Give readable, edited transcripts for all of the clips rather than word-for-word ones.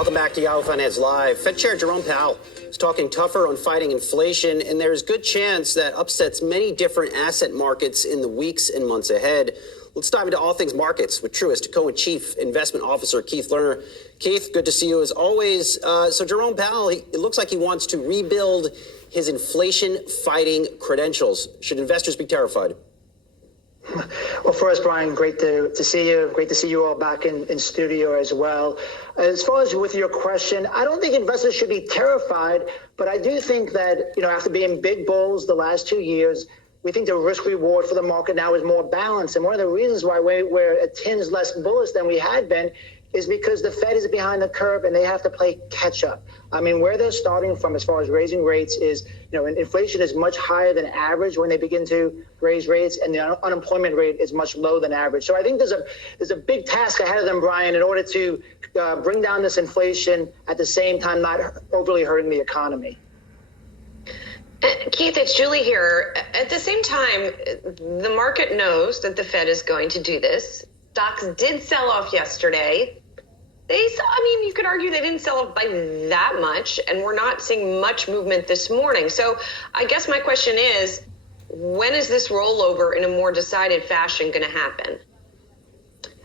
Welcome back to Yahoo Finance Live. Fed Chair Jerome Powell is talking tougher on fighting inflation, and there's good chance that upsets many different asset markets in the weeks and months ahead. Let's dive into all things markets with Truist Co-Chief Investment Officer Keith Lerner. Keith, good to see you as always. So Jerome Powell, it looks like he wants to rebuild his inflation-fighting credentials. Should investors be terrified? Well, first, Brian, great to see you. Great to see you all back in studio as well. As far as with your question, I don't think investors should be terrified, but I do think that, after being big bulls the last 2 years, we think the risk reward for the market now is more balanced. And one of the reasons why we're a tinge less bullish than we had been is because the Fed is behind the curve and they have to play catch up. I mean, where they're starting from as far as raising rates is, inflation is much higher than average when they begin to raise rates, and the unemployment rate is much lower than average. So I think there's a big task ahead of them, Brian, in order to bring down this inflation at the same time not overly hurting the economy. Keith, it's Julie here. At the same time, the market knows that the Fed is going to do this. Stocks did sell off yesterday. You could argue they didn't sell off by that much, and we're not seeing much movement this morning. So I guess my question is, when is this rollover in a more decided fashion going to happen?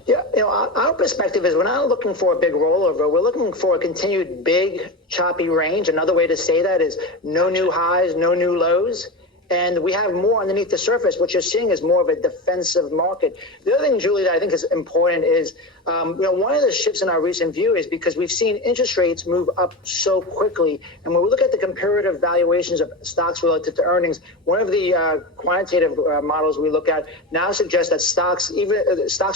Yeah, our perspective is we're not looking for a big rollover. We're looking for a continued big, choppy range. Another way to say that is no new highs, no new lows. And we have more underneath the surface. What you're seeing is more of a defensive market. The other thing, Julie, that I think is important is, one of the shifts in our recent view is because we've seen interest rates move up so quickly. And when we look at the comparative valuations of stocks relative to earnings, one of the quantitative models we look at now suggests that stocks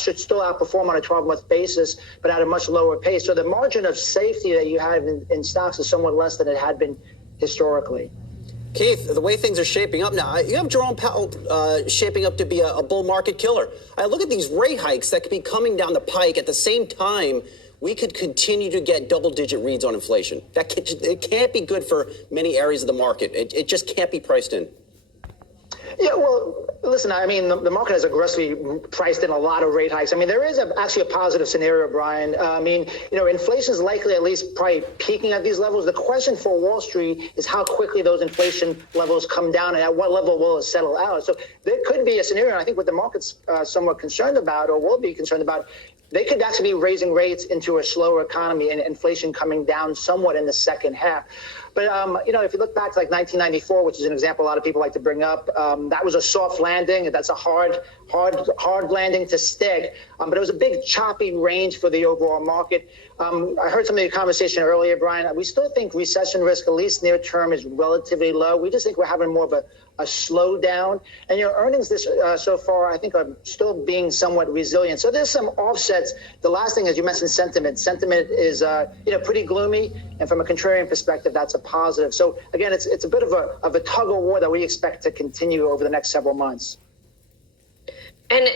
should still outperform on a 12-month basis, but at a much lower pace. So the margin of safety that you have in stocks is somewhat less than it had been historically. Keith, the way things are shaping up now, you have Jerome Powell shaping up to be a bull market killer. I look at these rate hikes that could be coming down the pike. At the same time, we could continue to get double-digit reads on inflation. It can't be good for many areas of the market. It just can't be priced in. Yeah, well, listen, the market has aggressively priced in a lot of rate hikes. There is actually a positive scenario, Brian. Inflation is likely at least probably peaking at these levels. The question for Wall Street is how quickly those inflation levels come down and at what level will it settle out. So there could be a scenario, and I think what the market's somewhat concerned about or will be concerned about, they could actually be raising rates into a slower economy and inflation coming down somewhat in the second half. But, if you look back to 1994, which is an example a lot of people like to bring up, that was a soft landing. That's a hard landing to stick. But it was a big choppy range for the overall market. I heard some of your conversation earlier, Brian. We still think recession risk, at least near term, is relatively low. We just think we're having more of a slowdown. And earnings so far, I think, are still being somewhat resilient. So there's some offsets. The last thing is you mentioned sentiment. Sentiment is pretty gloomy, and from a contrarian perspective, that's a positive. So again, it's a bit of a tug of war that we expect to continue over the next several months. And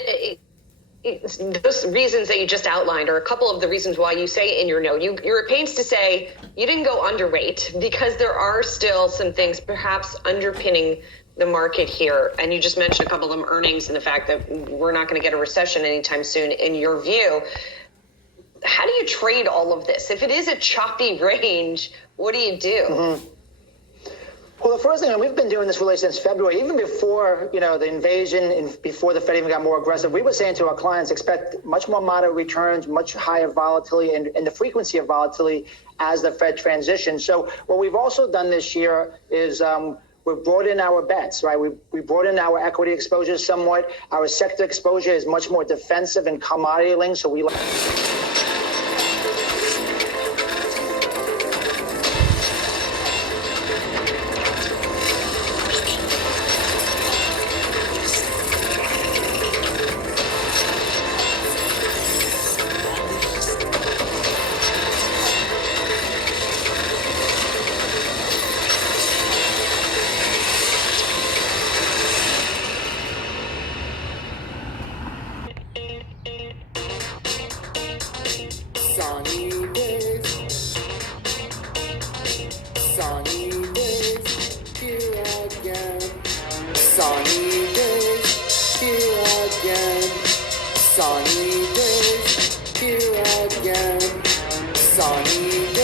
those reasons that you just outlined are a couple of the reasons why you say in your note, you're at pains to say you didn't go underweight because there are still some things perhaps underpinning the market here. And you just mentioned a couple of them, earnings, and the fact that we're not going to get a recession anytime soon. In your view, how do you trade all of this? If it is a choppy range, what do you do? Mm-hmm. Well, the first thing, we've been doing this really since February, even before, the invasion and before the Fed even got more aggressive. We were saying to our clients, expect much more moderate returns, much higher volatility and the frequency of volatility as the Fed transitions. So what we've also done this year is we've brought in our bets, right? We brought in our equity exposure somewhat. Our sector exposure is much more defensive and commodity linked. So we Sunny days, here again. Sunny days.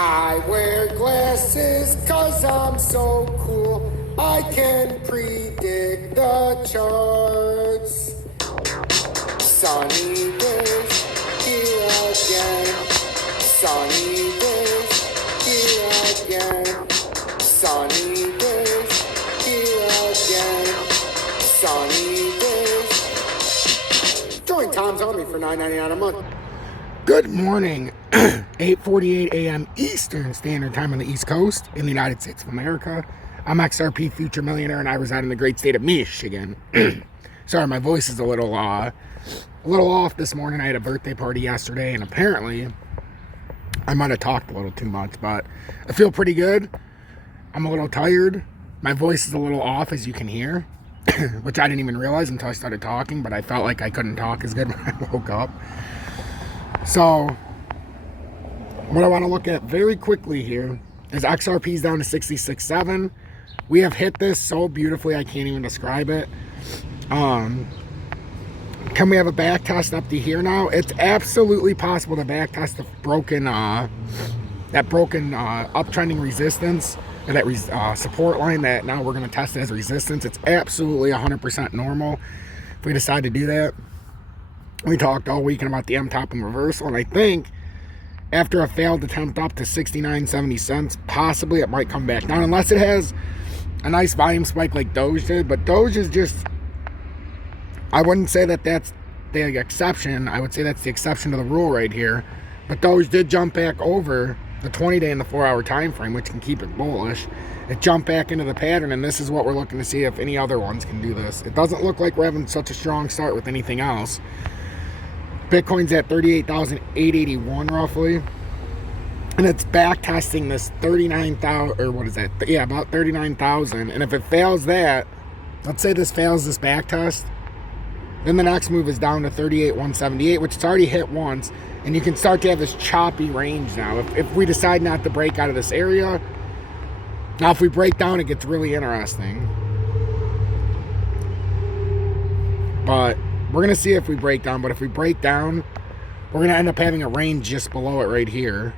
I wear glasses 'cause I'm so cool. I can predict the charts. Sunny days, here again. Sunny days, here again. Sunny days, here again. Sunny days. Join Tom's Army for $9.99 a month. Good morning. 8:48 a.m. Eastern Standard Time on the East Coast in the United States of America. I'm XRP Future Millionaire, and I reside in the great state of Michigan. Sorry, my voice is a little off this morning. I had a birthday party yesterday, and apparently I might have talked a little too much, but I feel pretty good. I'm a little tired. My voice is a little off, as you can hear, which I didn't even realize until I started talking, but I felt like I couldn't talk as good when I woke up. So, what I want to look at very quickly here is XRP's down to 66.7. We have hit this so beautifully, I can't even describe it. Can we have a back test up to here now? It's absolutely possible to back test the broken uptrending resistance, or that support line that now we're going to test as resistance. It's absolutely 100% normal if we decide to do that. We talked all weekend about the M-top and reversal, and I think after a failed attempt up to 69.70 cents, possibly it might come back down, unless it has a nice volume spike like Doge did. But Doge is just, I wouldn't say that that's the exception. I would say that's the exception to the rule right here. But Doge did jump back over the 20-day and the 4-hour time frame, which can keep it bullish. It jumped back into the pattern, and this is what we're looking to see if any other ones can do this. It doesn't look like we're having such a strong start with anything else. Bitcoin's at 38,881 roughly, and it's back testing this 39,000, or what is that? Yeah, about 39,000. And if it fails that, let's say this fails this back test, then the next move is down to 38,178, which it's already hit once, and you can start to have this choppy range now. If we decide not to break out of this area, now if we break down, it gets really interesting. But we're going to see if we break down, but if we break down, we're going to end up having a range just below it right here.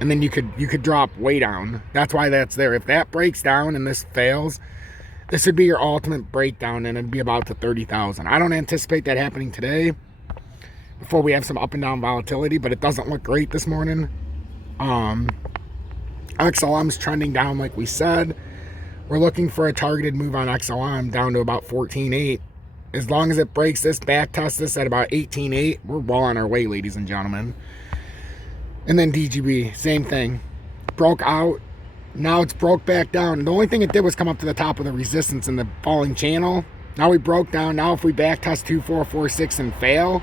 And then you could drop way down. That's why that's there. If that breaks down and this fails, this would be your ultimate breakdown, and it'd be about to 30,000. I don't anticipate that happening today before we have some up and down volatility, but it doesn't look great this morning. XLM's trending down like we said. We're looking for a targeted move on XLM down to about 14.8. As long as it breaks this, back test this at about 18.8, we're well on our way, ladies and gentlemen. And then DGB, same thing. Broke out. Now it's broke back down. The only thing it did was come up to the top of the resistance in the falling channel. Now we broke down. Now if we back test 2446 and fail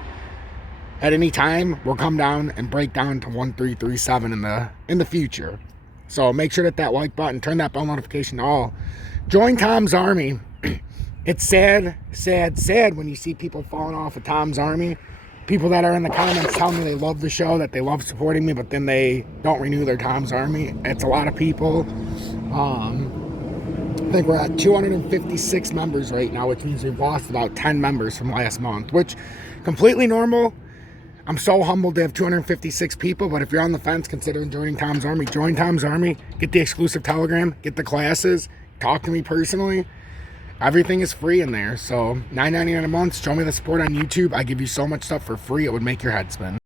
at any time, we'll come down and break down to 1337 in the future. So make sure that like button, turn that bell notification to all. Join Tom's Army. It's sad, sad, sad when you see people falling off of Tom's Army. People that are in the comments telling me they love the show, that they love supporting me, but then they don't renew their Tom's Army. It's a lot of people. I think we're at 256 members right now, which means we've lost about 10 members from last month, which completely normal. I'm so humbled to have 256 people, but if you're on the fence considering joining Tom's Army, join Tom's Army. Get the exclusive Telegram, get the classes, talk to me personally. Everything is free in there. So $9.99 a month. Show me the support on YouTube. I give you so much stuff for free, it would make your head spin.